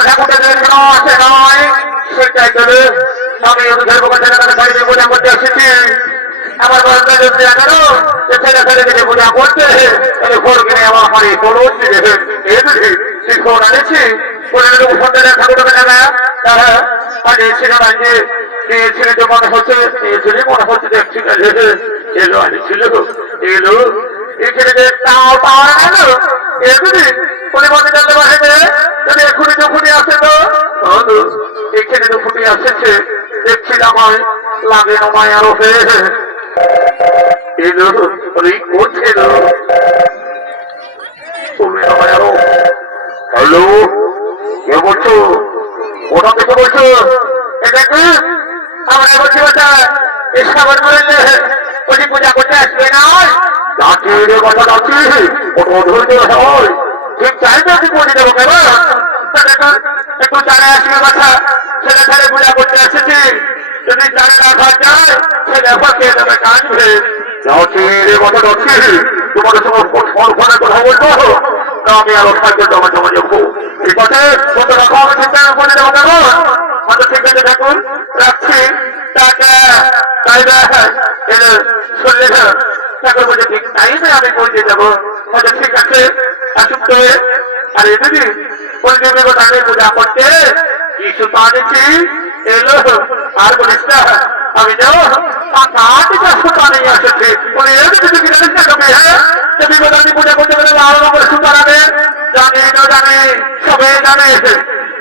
ঠাকুরটা যেন আসে নয় সেটাই করে আমি ওদের ছেলেদের বাড়িতে পূজা করতে এসেছি। আমার বলতে যদি এগারো ছেলে ছেলে দিকে পূজা করতে ভোর কিনে আমার বাড়ি পড়ো আনেছি ঠাকুরটা নেবে তারা আগে সেখানে ছেলে তো মনে হচ্ছে মনে হচ্ছে দেখছি এলো আনিছিল এলো এই ছেলেকে তাও পাওয়া গেল এমনি পরিমাণে জানতে পারে যদি এক্ষুনি তো ফুটে আসে তো এখানে তো ফুটে আসছে দেখছি আমায় লাগে আমায় আরো এলো করছিল তুমি আমায় আরো হ্যালো কে বলছো ওটা থেকে বলছো এটা কি আমরা বলছি বাচ্চা এসব বললে ওই পূজা করতে আসবে না যাচ্ছি রে কথা যাচ্ছি ওটা ধরতে হয় ঠিক চাইবে কি পৌঁছে দেবো কেন একটু জানে আসবে বাচ্চা ছেলে ছেলে পূজা করতে এসেছি যদি জানে রাখা যায় ছেলে ফাঁকে দেবে কাঁদবে যাচ্ছি রে কথা যাচ্ছি তোমাদের সঙ্গে ফোনে কথা বলবো না আমি আরো থাকবে জমা জমা যাবো ঠিক আছে কত রাখা হবে চিন্তা করে দেবো কেন হয়তো ঠিক আছে দেখুন রাখছি টাকা তাইবে শুনলে ঠাকুর বলছে ঠিক টাইমে আমি পৌঁছে যাবো হয়তো ঠিক আছে আসুক তো আর দিদি পরিদেবী তাকে পূজা করতে কিছু তো আনেছি এলো আর বলিস না আমি যাও সুতা নিয়ে এসেছি পূজা করতে গেলে লাল রঙের সুতা আনে জানি না জানি সবাই জানে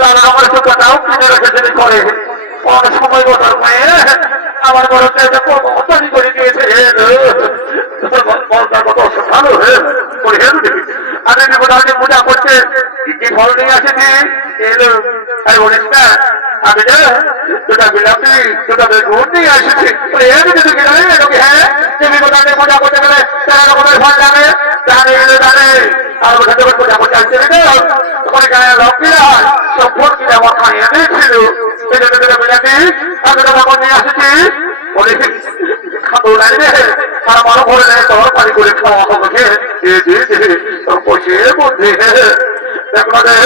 লাল রঙের সুতাটাও কিনে রেখেছে করে অনেক সময় বদল মেয়ে আমার বড় তৈরি করে দিয়েছে ভালো আমি পূজা করতে কি ফল নিয়ে আসেছি এলো আর বলিস না আমি দুটা বিলাপি দুটা বেগুন নিয়ে এসেছি হ্যাঁ তুমি কোথায় পূজা করতে গেলে তারা রকমের ফল জানে জানে জানে আর পূজা করতে আসছে তোমার গায়ে লক্ষ্মীরা সব ফোন কিনে আমার খাইয়ে দিয়েছিল এই জন্য দুটা বিলাপি আমি দুটা বেগুন নিয়ে আসেছি বলে খাবো লাগবে আর মনে করে নেয় তোর পানি করে খাওয়া হবে পয়সের মধ্যে দেখলে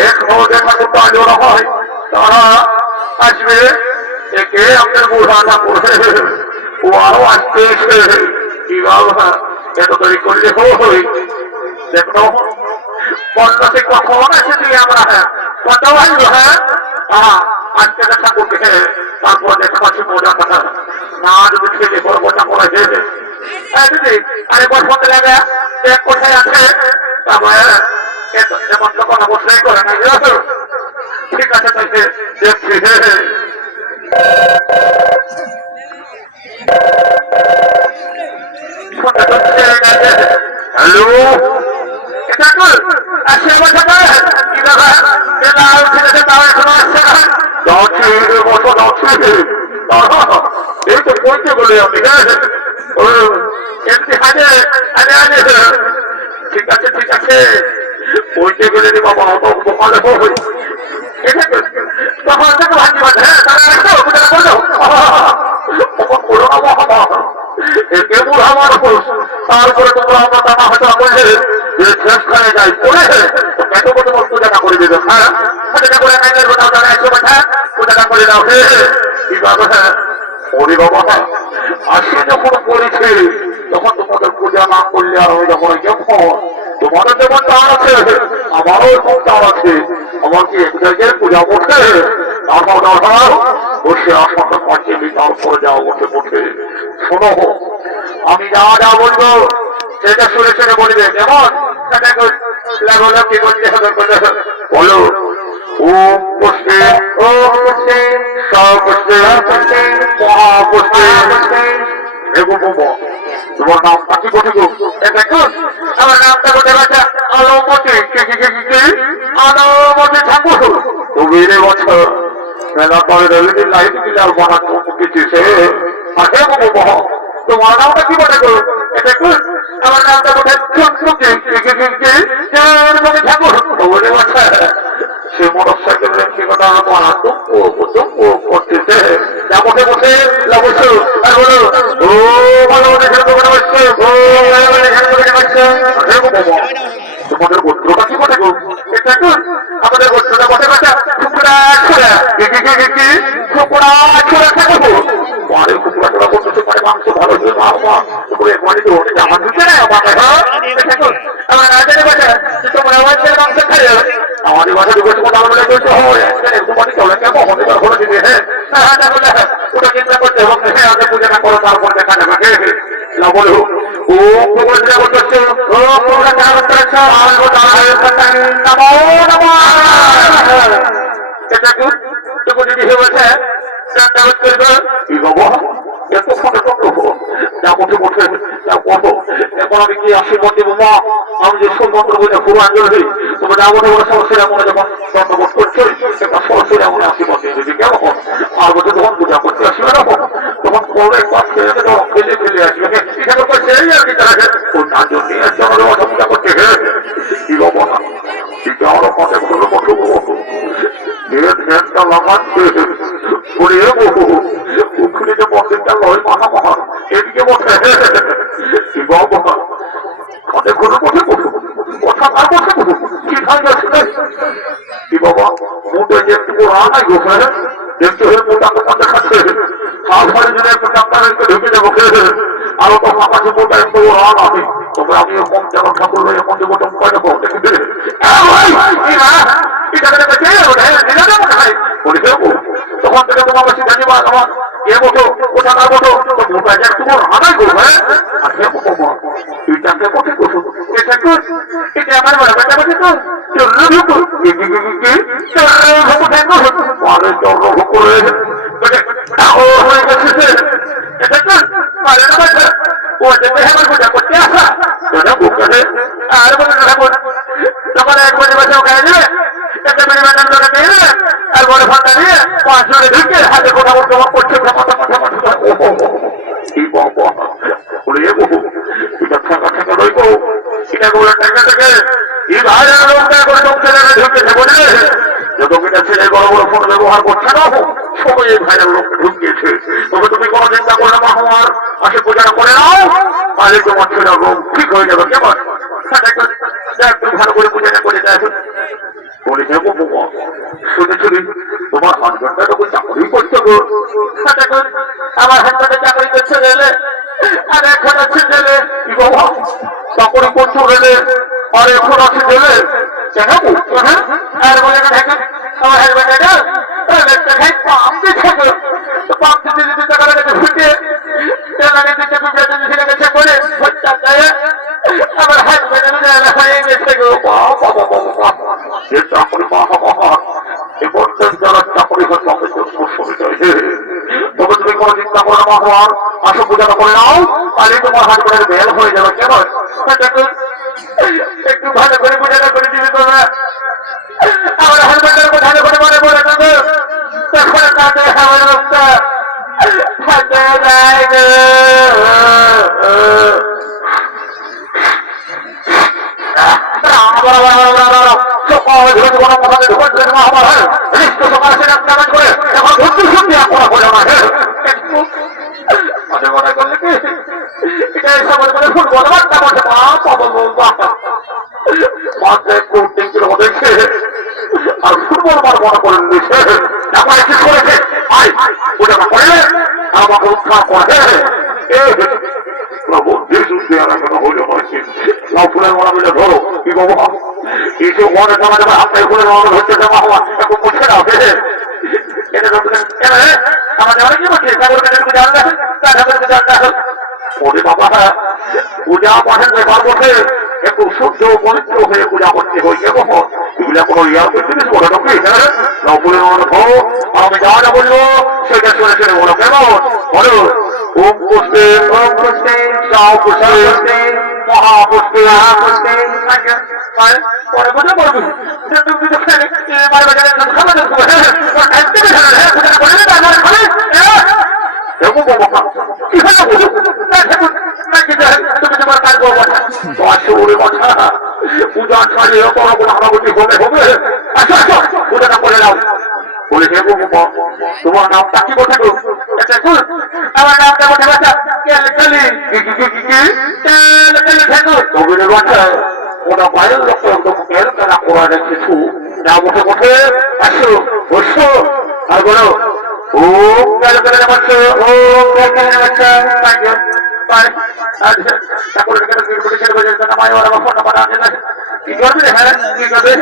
এখনো দেখা করতে আজও হয় তারা আসবে একে আমাদের বুড়াটা করে ও আরো আসতে কি বাবা এত তৈরি করলে হই দেখো বন্যাতে কখন এসেছি আমরা কত আসলো হ্যাঁ আজকে দেখা করতে তারপর দেখা পাচ্ছি মজা কথা না যদি খেলে বড় মজা করে দেবে দিদি আরেকবার ফোনতে লাগে এক কোথায় আছে তারপরে যেমন তখন অবশ্যই করে না ঠিক আছে তাইলে দেখছি হ্যালো এটা আসছে আমার সাথে কি ব্যাপার ছেলেছে তাও এখনো আসছে না যাচ্ছি বসো যাচ্ছি এই তো পৌঁছে বলে আপনি এমনি হাজে আরে আরে ঠিক আছে পৌঁছে গেলে রে বাবা অত বোকালে হই তখন থেকে ভাজি বাজে হ্যাঁ তারা রাখো পূজা করো তখন করো না বাবা একে বুড়া মানুষ তারপরে তোমরা আমরা টাকা হয়তো বললে যে শেষ করে যাই পড়ে এত কত পূজাটা করে দেবে হ্যাঁ পূজাটা করে নাইলের কথা তারা একশো কথা পূজাটা করে দাও হে কি বাবা হ্যাঁ ওরে বাবা আসে যখন করেছে তখন তোমাদের পূজা না করলে আর ওই যখন যখন তোমাদের যেমন তার আছে আমারও এরকম তার আছে আমার কি এক জায়গায় পূজা করতে বসে আসলে পঞ্চমী তারপরে যাও বসে বসে শোনো আমি যা যা বলবো সেটা শুনে শুনে বলবে কেমন লাগলো কি করতে বলো ও পুষ্পে ও পুষ্পে সপুষ্পে মহাপুষ্পে তোমার নামটা কি বলে দেখুন আমার নামটা বলে গেছে আলোমতি আলোমতি ঠাকুর তুমি রে বছর মেলা পরে রবিদিন লাইট দিলে আর মহা কিছু আছে তোমার নামটা কি বলে গো দেখুন আমার নামটা বলে ঠাকুর বলে বছর সে মোটর সাইকেল কথা করতেছে বসে বসে বসো আর বলো ও ভালো তোমাদের গোত্রটা কি বলে গো আমাদের বস্তুটা বসে কথা কুকুরা ছোড়া কি কুকুরা ছোড়া থাকবো পরে কুকুরা ছোড়া করতেছে পরে মাংস ভালো হয়ে মা মা কুকুরের পরে তো আমার দিতে না আমাকে আমার না জানে বাচ্চা তোমরা আমাদের মাংস খাই আমাদের বাসা ঢুকে তোমার আমরা বলতে হয় তোমার চলে কেমন হতে পারে হলে দিবে হ্যাঁ ওটা চিন্তা করতে হবে হ্যাঁ আগে পূজা না করো তারপর দেখা যাবে না বলো ও কুকুর যা করছো ও কুকুরা যা করছো নমো নমো এটা কি যদি হয়েছে কি বাবা এত ফোনে যা বসে বসে যা কত এখন আমি কি আশীর্বাদ দেবো মা আমি যে মন্ত্র বলে পুরো আঞ্জল হই তবে না বলে বলে সরস্বতী মনে যখন দণ্ডবোধ করছে একটা সরস্বতী মনে আশীর্বাদ দিয়ে দিবি কেমন আর বলছে তখন পূজা করতে আসবে না তখন পরে একবার ছেড়ে তখন ফেলে আসবে এখানে তো সেই আর কি তারা ওই আঞ্জল নিয়ে জনদেবতা পূজা করতে কি বাবা না এটা আরো পথে ভালো কত ধ্যানটা লাগাচ্ছে বলে ওখানে যে মন্দিরটা লয় মাথা মহান এদিকে বসে অনেক কোনো বসে কথা না বসে কি খাই যাচ্ছে কি বাবা মুখে যে একটু রানাই গোফে দেখতে হয়ে মোটা কথা দেখাচ্ছে খাওয়া ঘরে যদি একটু ডাক্তার ঢুকে যাবো আরো তো আমার মোটা একটু রান আমি তবে আমিও কম যেন ঠাকুর লয়ে মন্দির মতো মুখে যাবো তখন থেকে তোমার কাছে জানি বা আমার এ বসো ওটা না বসো মোটা একটু রানাই গোফে এটাকে বসে বসো এটা আমার বড় বেটা বসে তো করতে আসা আর তখন এক বছর বছর ওখানে যাবে একটা মিনিমাম টাকা দিয়ে দেবে আর বড় ফাঁকা দিয়ে 5 জনে ঢুকে হাতে কথা বলতে করছে এটা থাকা থাকা রইব এটা করে টাকা থেকে যত কিনা ছেলে বড় বড় ফোন ব্যবহার করছে না সবাই এই ভাইরাল লোককে ঢুকিয়েছে তবে তুমি কোনো চিন্তা করলে মা আমার আসে পূজা করে নাও তাহলে তোমার ছেলে রোগ ঠিক হয়ে যাবে কেমন একটু ভালো করে পূজা করে দেয় বলে যাবো শুনে শুনি তোমার হাজবেন্ডটা তখন চাকরি করছো গো আমার হাজবেন্ডে চাকরি করছে গেলে আর এখন আছে গেলে কি বাবা চাকরি করছো গেলে আর এখন আছে গেলে কেন আর বলে দেখেন আমার হাজবেন্ডটা পাম দিচ্ছে পাম দিতে দিতে টাকা লেগে ফুটে করে আমার হাজবেন্ড হয়ে গেছে গো চাকরি এবার যারা চাকরি হয় তাদের তবে তুমি কোনো চিন্তা করো না হওয়ার আসো পূজা করে নাও তাহলে তোমার হাজবেন্ডের বেল হয়ে যাবে কেন একটু ভালো করে পূজা করে দিবি তোমরা আমার হাজবেন্ডের ভালো করে মনে পড়ে যাবে তখন তাদের আমার লোকটা হাতে যায় গো আর ফুটবল বার মনে করেন দিচ্ছে তারপরে কি করেছে ওটা না করলে আমাকে উদ্ধার করে প্রভু যিশু হইল হয়েছে ফুলের মনে মিলে ধরো কি বাবা কিছু মনে জানা যাবে আপনার ফুলের মনে ধরতে জমা হওয়া এখন বুঝছে না আমাদের অনেক কি বলছে জানলে জানলে ওরে বাবা পূজা পাঠের ব্যাপার বসে একটু শুদ্ধ পবিত্র হয়ে পূজা করতে হয়েছে কখন এগুলা কোনো ইয়ার জিনিস বলো নাকি ফুলের মনে ধরো আমি যা যা বললো সেটা শুনে শুনে বলো কেমন বলো ওম পুষ্পে পুষ্পে মহাপুষ্পে মহাপুষ্পে পরে বোঝা বলবি পূজা ছাড়িয়ে মহাবতী হবে হবে আচ্ছা আচ্ছা পূজাটা করে নাও বলে হে তোমার নামটা কি বলছে গো আমার নামটা বলছে বাচ্চা বাচ্চা ওরা বাইরের লোক একদম কেন কেনা করা কিছু যা মুখে মুখে আসো বসো আর বলো ওম গেল করে নামাচ্ছো ওম গেল করে নামাচ্ছো কি করবে হ্যাঁ কি করবে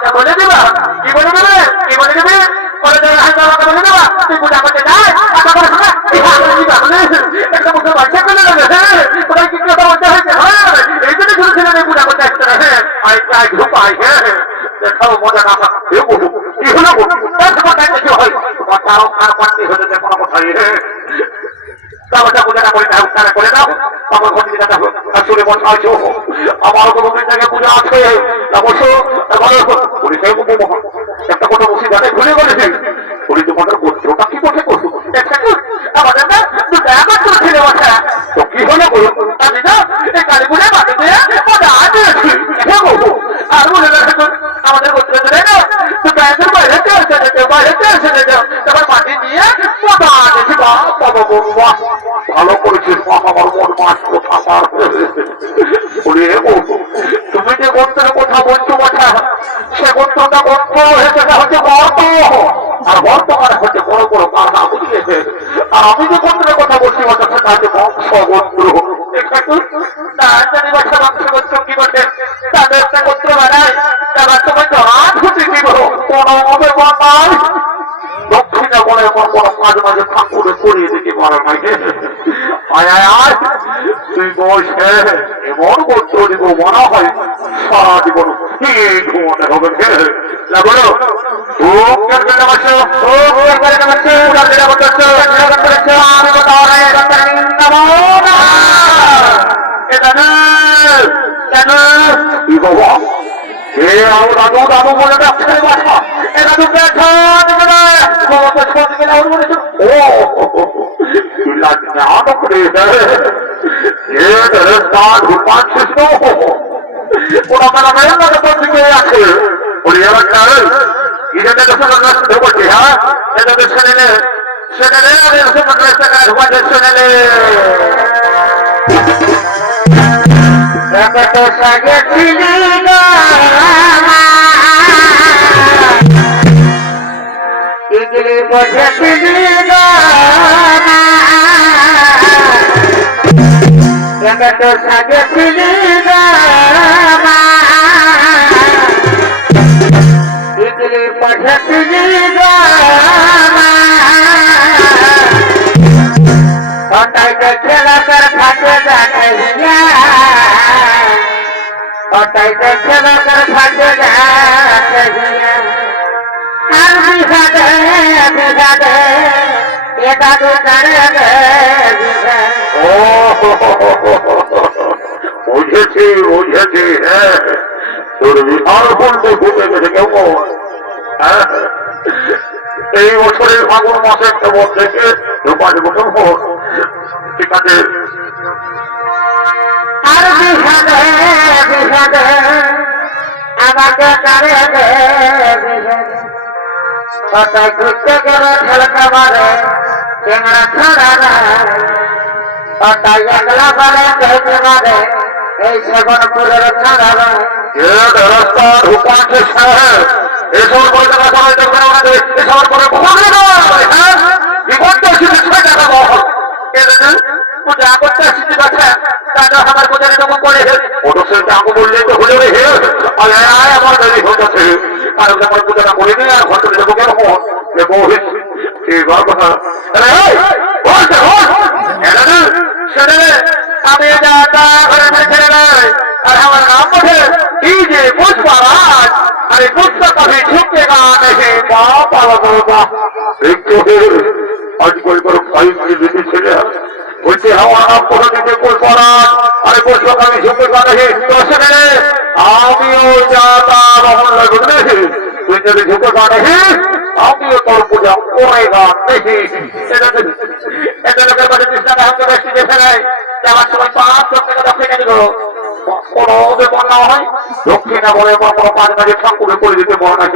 তোকে বলে দিবা কি বলে দেবে কি বলে দেবে বলে দেবে বলে দেবা তুই পূজা করতে যাই একটা মুখে বাচ্চা করে দেবে ওরা কি কথা বলতে হয়েছে এই জন্য শুরু ছিল পূজা করতে আসতে হ্যাঁ দেখাও মজা না কি হলো হয় তাও আর পার্টি হতে কোনো কথাই পূজাটা করে দাও তারা করে দাও আমার ঘর থেকে আসলে বসাইছো আমারও তো মন্দির জায়গায় পূজা আছে বসো একটা কোনো মুসিবাতে ভুলে বলেছে উনি তোমাদের গোত্রটা কি কথা করছো আমাদের না দয়া করছো ছেলে বসা তো কি হলো বলুন আমি না এই কালী পূজায় বাড়ি দিয়ে আর বলে আমাদের গোত্র ধরে না তো ব্যাংকের বাইরে এসে যেত তারপর মাটি নিয়ে ভালো করেছিস আমার মন মাছ কোথা তুমি যে গোত্রের কথা বলছো কথা সে গোত্রটা গোত্র সেটা হচ্ছে বর্ত আর বর্তমানে হচ্ছে বড় বড় কারণা বুঝিয়েছে আর আমি যে গোত্রের কথা বলছি কথা সেটা হচ্ছে বংশ গোত্র বংশ কি করছে তাদের একটা গোত্র বেড়ায় তারা তোমার হাত হচ্ছে কি করো কোনো দক্ষিণা বলে এমন কোনো মাঝে মাঝে ঠাকুরে করিয়ে দিতে পারে না তুই বসে এমন গোত্র দিব মনে হয় সারা জীবন ঘুমাতে হবে বলো দাদু দাদু বলে দাদু খেলা কর ফাটে খেলা কর ফাটে বুঝেছি বুঝেছি হ্যাঁ তোর বিশাল বলতে ঘুমে গেছে কেমন এই বছরের ফাগুন মাসের খবর থেকে 5 বছর পর ঠিক আছে আর আমাকে কোথায় ঘুরতে গেলে ঠেলতে পারে চেংড়া ছড়া কোথায় একলা পারে খেলতে পারে এই সেবনপুরের ছড়া রাস্তা ঢুকাচ্ছে সাহেব এসব বলতে সবাই দেখবেন আমাদের এসব করে বিপদটা পূজা করতে আসছি বাচ্চা তারা আমার পূজারে যখন করে ওটা সে আমি বললে তো হলে হে আমার দেরি হচ্ছে কারণ আমার পূজাটা করে নিয়ে আর ঘন্টা দেবো কেন আমি আর আমার নাম বসে এই যে পুষ্পারাজ আরে পুষ্পা কবি ঝুঁকে গা নেই বাবা আজ করে করো দিদি ছেলে বলছে আমার নাম করে দিতে পুষ্পারাজ আরে পুষ্পা কবি ঝুঁকে গা নেই আমিও যাতা রহন লাগবে তুই যদি ঝুঁকে কাটে আমিও তোর পূজা করে এদের লোকের কাছে কৃষ্ণাকে হাতে বেশি দেখে নেয় যাওয়ার সময় 5 লক্ষ টাকা দক্ষিণে দিল কোনো বন্যা হয় দক্ষিণা বলে কোনো পাঁচ মাঝে ঠাকুরে করে দিতে বল না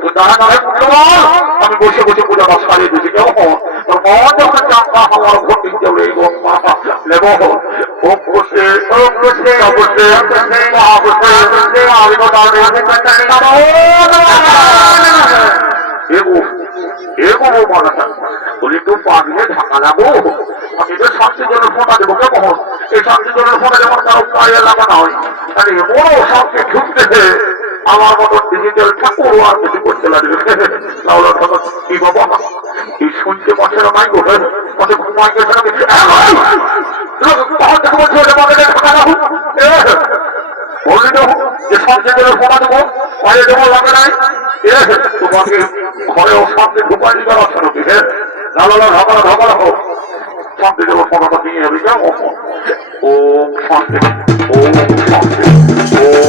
তুই দাঁড়া দাঁড়ায় পুজো বল আমি বসে বসে পূজা বাস সারিয়ে দিচ্ছি কেউ তোর মন যখন চাপা হওয়ার ভর্তি চলে নেব অবশ্যই অবশ্যই অবশ্যই অবশ্যই আমি তো এগোবো বলা বলি তো পাগলে ঢাকা লাগবো আমি তো শান্তির জন্য ফোটা দেবো কেমন এই শান্তির জন্য ফোটা যেমন কারো পায়ে লাগানো হয় তাহলে এমনও শান্তি ঢুকতেছে আমার মতো ডিজিটাল ঠাকুর আর কিছু করতে লাগবে তাহলে কি বাবা এই শুনতে পাচ্ছে না মাইক ওঠে মনে ঘুমাই গেছে না বলে দেবো যে শান্তির জন্য ফোটা দেবো পায়ে দেবো লাগে নাই তোমাকে ঘরেও শান্তি ঢুকাই দিবার আছে নাকি হ্যাঁ লালা ঢাকা ঢাকা হোক শান্তি দেবো ফোটাটা নিয়ে যাবি কেমন ও শান্তি ও শান্তি ও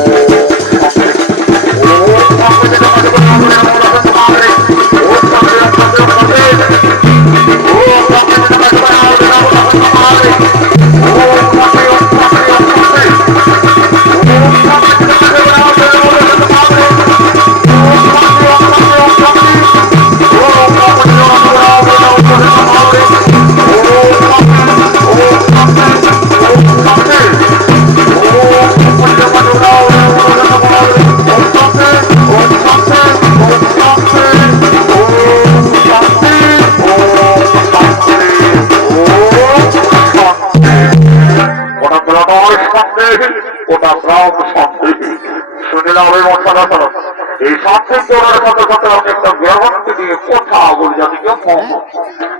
ওটা গ্রাম শান্তি শুনিলাম এই মশালা এই শান্তির জোরের সাথে সাথে আমি একটা গ্রহণকে দিয়ে কথা বলি জাতিকে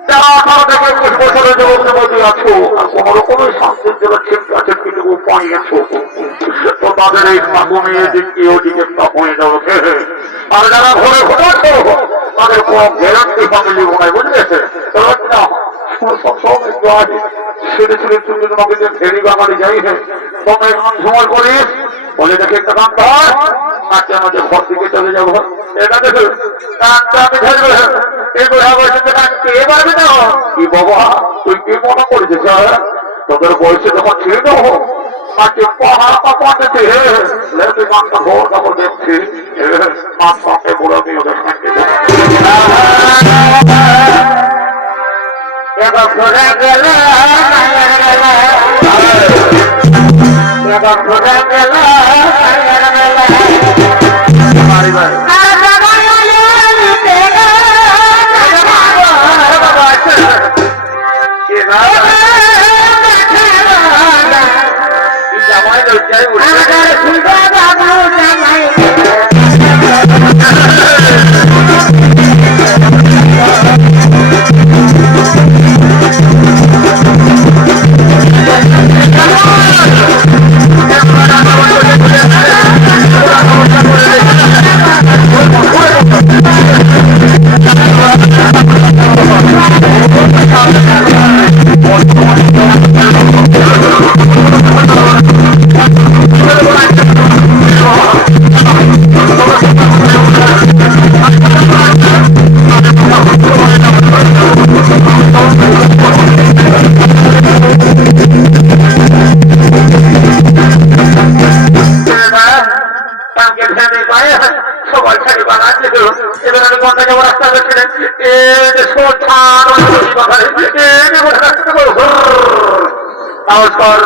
যারা 18 থেকে 21 বছরের যুবকের মধ্যে আছো আর কোন রকমের শান্তির জোরে ঠিক আছে কিন্তু পাইয়েছো তো তাদের এই ফাগুনে দিকে ওদিকে হয়ে যাবে আর যারা ঘরে ঘুমাচ্ছো তাদের কোন গ্যারান্টি ফ্যামিলি মনে বুঝলেছে না সবসময় ছেড়ে ছেড়ে তুমি তোমাকে যে ফেরি বাঙালি যাই হে তোমায় সময় করিস বলে দেখে একটা কাম কর নাচে আমাদের ঘর থেকে চলে যাবো এটা দেখো কানটা আমি ধরবে এই বোঝা বয়সে কে পারবে না কি বাবা তুই কি মনে করেছিস তোদের বয়সে যখন ছিল নাচে পাহাড় পাতে লেপে গানটা ঘর তখন দেখছি নাচ পাতে বলে আমি ওদের সঙ্গে এবার ঘোরা গেল এবার ঘোরা গেল নমস্কার।